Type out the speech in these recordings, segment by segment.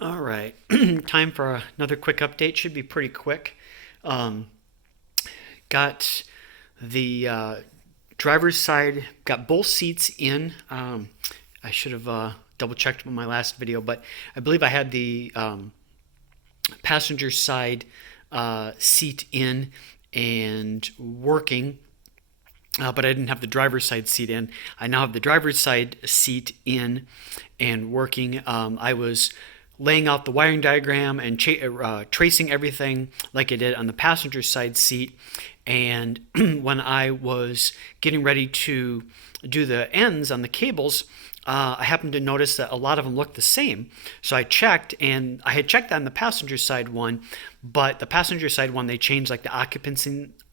All right, time for another quick update. Should be pretty quick. Um, got the driver's side, got both seats in. I should have double checked on my last video, but I believe I had the passenger side seat in and working. But I didn't have the driver's side seat in. I now have the driver's side seat in and working. I was laying out the wiring diagram and tracing everything like I did on the passenger side seat. And when I was getting ready to do the ends on the cables, I happened to notice that a lot of them looked the same. So I checked, and I had checked on the passenger side one, but the passenger side one, they changed like the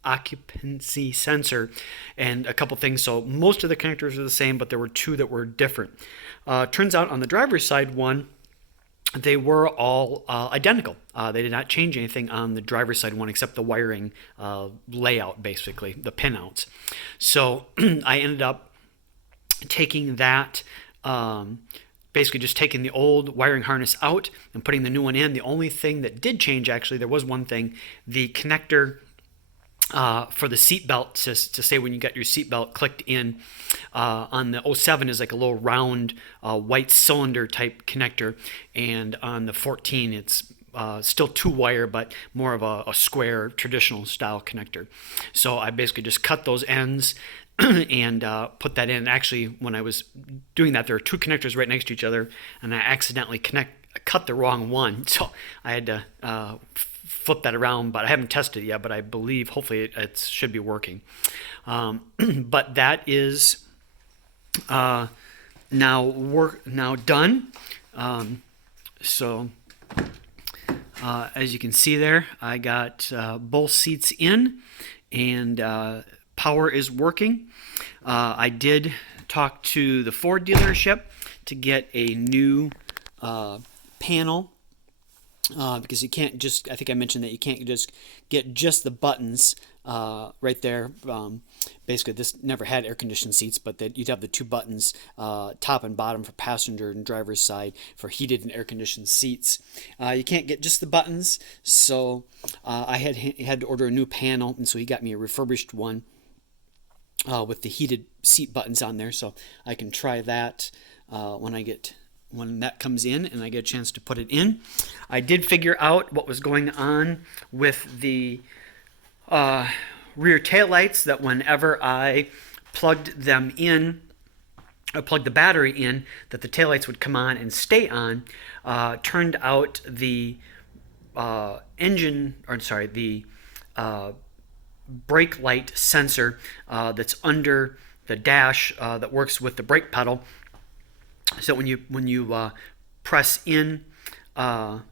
occupancy sensor and a couple things. So most of the connectors are the same, but there were two that were different. Turns out on the driver's side one, they were all identical. They did not change anything on the driver's side one except the wiring layout, basically, the pinouts. So I ended up taking that, basically just taking the old wiring harness out and putting the new one in. The only thing that did change, actually, there was one thing, the connector for the seatbelt to say when you got your seatbelt clicked in on the '07 is like a little round white cylinder type connector, and on the 14 it's still two wire but more of a square traditional style connector. So I basically just cut those ends and put that in. Actually, when I was doing that, there were two connectors right next to each other, and I accidentally cut the wrong one, so I had to flip that around, but I haven't tested it yet, but I believe hopefully it should be working. But that is now done. So as you can see there, I got both seats in, and power is working. I did talk to the Ford dealership to get a new panel, because you can't just, I think I mentioned that you can't just get just the buttons right there. Basically, this never had air-conditioned seats, but that you'd have the two buttons, top and bottom, for passenger and driver's side for heated and air-conditioned seats. You can't get just the buttons, so I had to order a new panel, and so he got me a refurbished one with the heated seat buttons on there, so I can try that when that comes in and I get a chance to put it in. I did figure out what was going on with the rear taillights, that whenever I plugged them in, I plugged the battery in, that the taillights would come on and stay on. Turned out the brake light sensor that's under the dash that works with the brake pedal. So when you press in on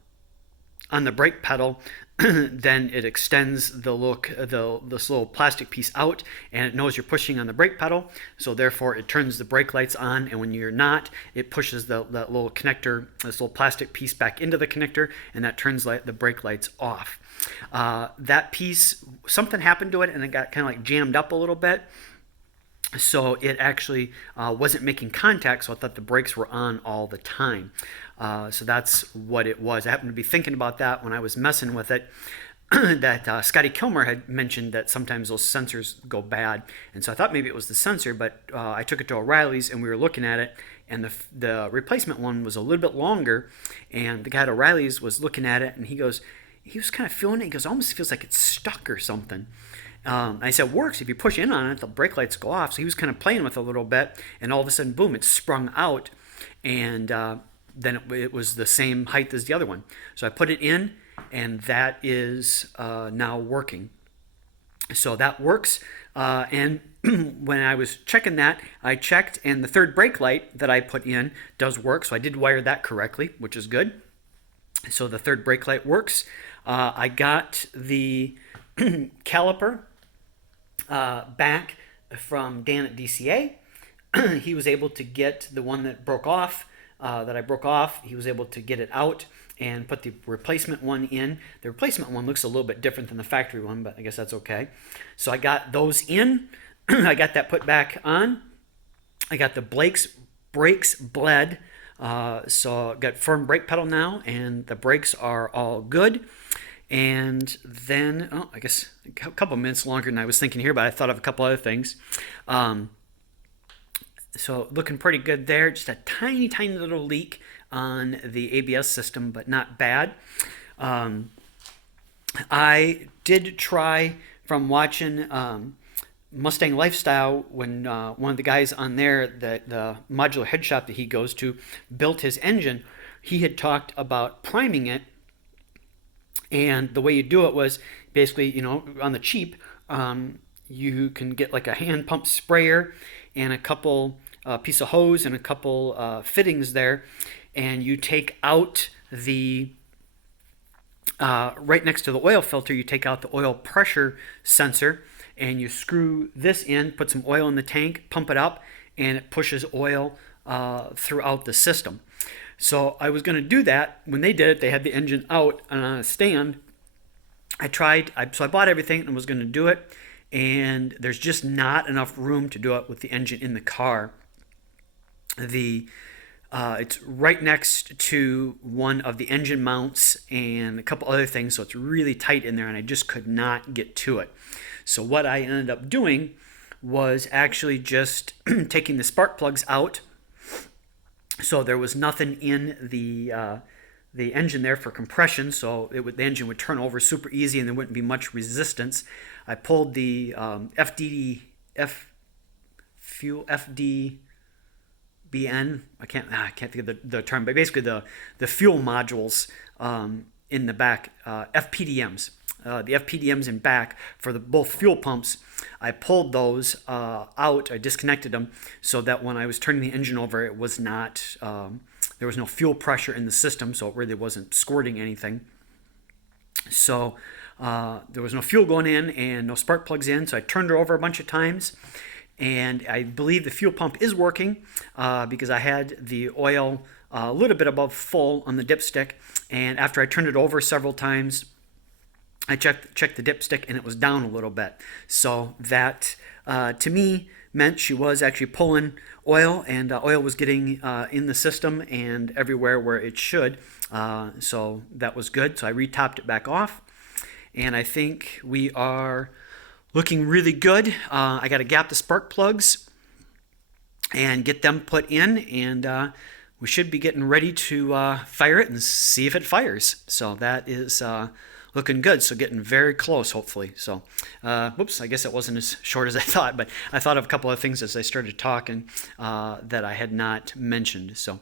the brake pedal, then it extends this little plastic piece out, and it knows you're pushing on the brake pedal. So therefore, it turns the brake lights on, and when you're not, it pushes that little connector, this little plastic piece, back into the connector, and that turns the brake lights off. That piece, something happened to it, and it got kind of like jammed up a little bit. So it actually wasn't making contact, so I thought the brakes were on all the time. So that's what it was. I happened to be thinking about that when I was messing with it, that Scotty Kilmer had mentioned that sometimes those sensors go bad. And so I thought maybe it was the sensor, but I took it to O'Reilly's and we were looking at it, and the replacement one was a little bit longer, and the guy at O'Reilly's was looking at it, and he was kind of feeling it. He goes, almost feels like it's stuck or something. I said, works. If you push in on it, the brake lights go off. So he was kind of playing with it a little bit, and all of a sudden, boom, it sprung out, and then it was the same height as the other one. So I put it in, and that is now working. So that works. And when I was checking that, I checked, and the third brake light that I put in does work. So I did wire that correctly, which is good. So the third brake light works. I got the caliper back from Dan at DCA. He was able to get the one that broke off, that I broke off. He was able to get it out and put the replacement one in. The replacement one looks a little bit different than the factory one, but I guess that's okay. So I got those in. I got that put back on. I got the brakes bled So got firm brake pedal now, and the brakes are all good. And then, oh, I guess a couple minutes longer than I was thinking here, but I thought of a couple other things. Um, so looking pretty good there. Just a tiny, tiny little leak on the ABS system, but not bad. I did try from watching Mustang Lifestyle when one of the guys on there, the modular head shop that he goes to, built his engine. He had talked about priming it, and the way you do it was basically, on the cheap, you can get like a hand pump sprayer and a couple piece of hose and a couple fittings there, and you take out the right next to the oil filter, you take out the oil pressure sensor, and you screw this in, put some oil in the tank, pump it up, and it pushes oil throughout the system. So I was going to do that. When they did it, they had the engine out on a stand. So I bought everything and was going to do it, and there's just not enough room to do it with the engine in the car. It's right next to one of the engine mounts and a couple other things, so it's really tight in there, and I just could not get to it. So what I ended up doing was actually just taking the spark plugs out, so there was nothing in the engine there for compression, so the engine would turn over super easy and there wouldn't be much resistance. I pulled the FDBN. I can't think of the term, but basically the fuel modules in the back, FPDMs. The FPDMs in back for both fuel pumps. I pulled those out. I disconnected them so that when I was turning the engine over, it was not there was no fuel pressure in the system, so it really wasn't squirting anything. So there was no fuel going in and no spark plugs in. So I turned her over a bunch of times, and I believe the fuel pump is working because I had the oil a little bit above full on the dipstick, and after I turned it over several times, I checked the dipstick and it was down a little bit. So that to me meant she was actually pulling oil, and oil was getting in the system and everywhere where it should. So that was good. So I retopped it back off, and I think we are looking really good. I got to gap the spark plugs and get them put in, and we should be getting ready to fire it and see if it fires. So that is looking good. So getting very close, hopefully. So, whoops, I guess it wasn't as short as I thought, but I thought of a couple of things as I started talking that I had not mentioned. So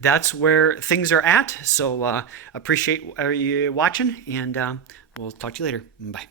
that's where things are at. So appreciate you watching, and we'll talk to you later. Bye.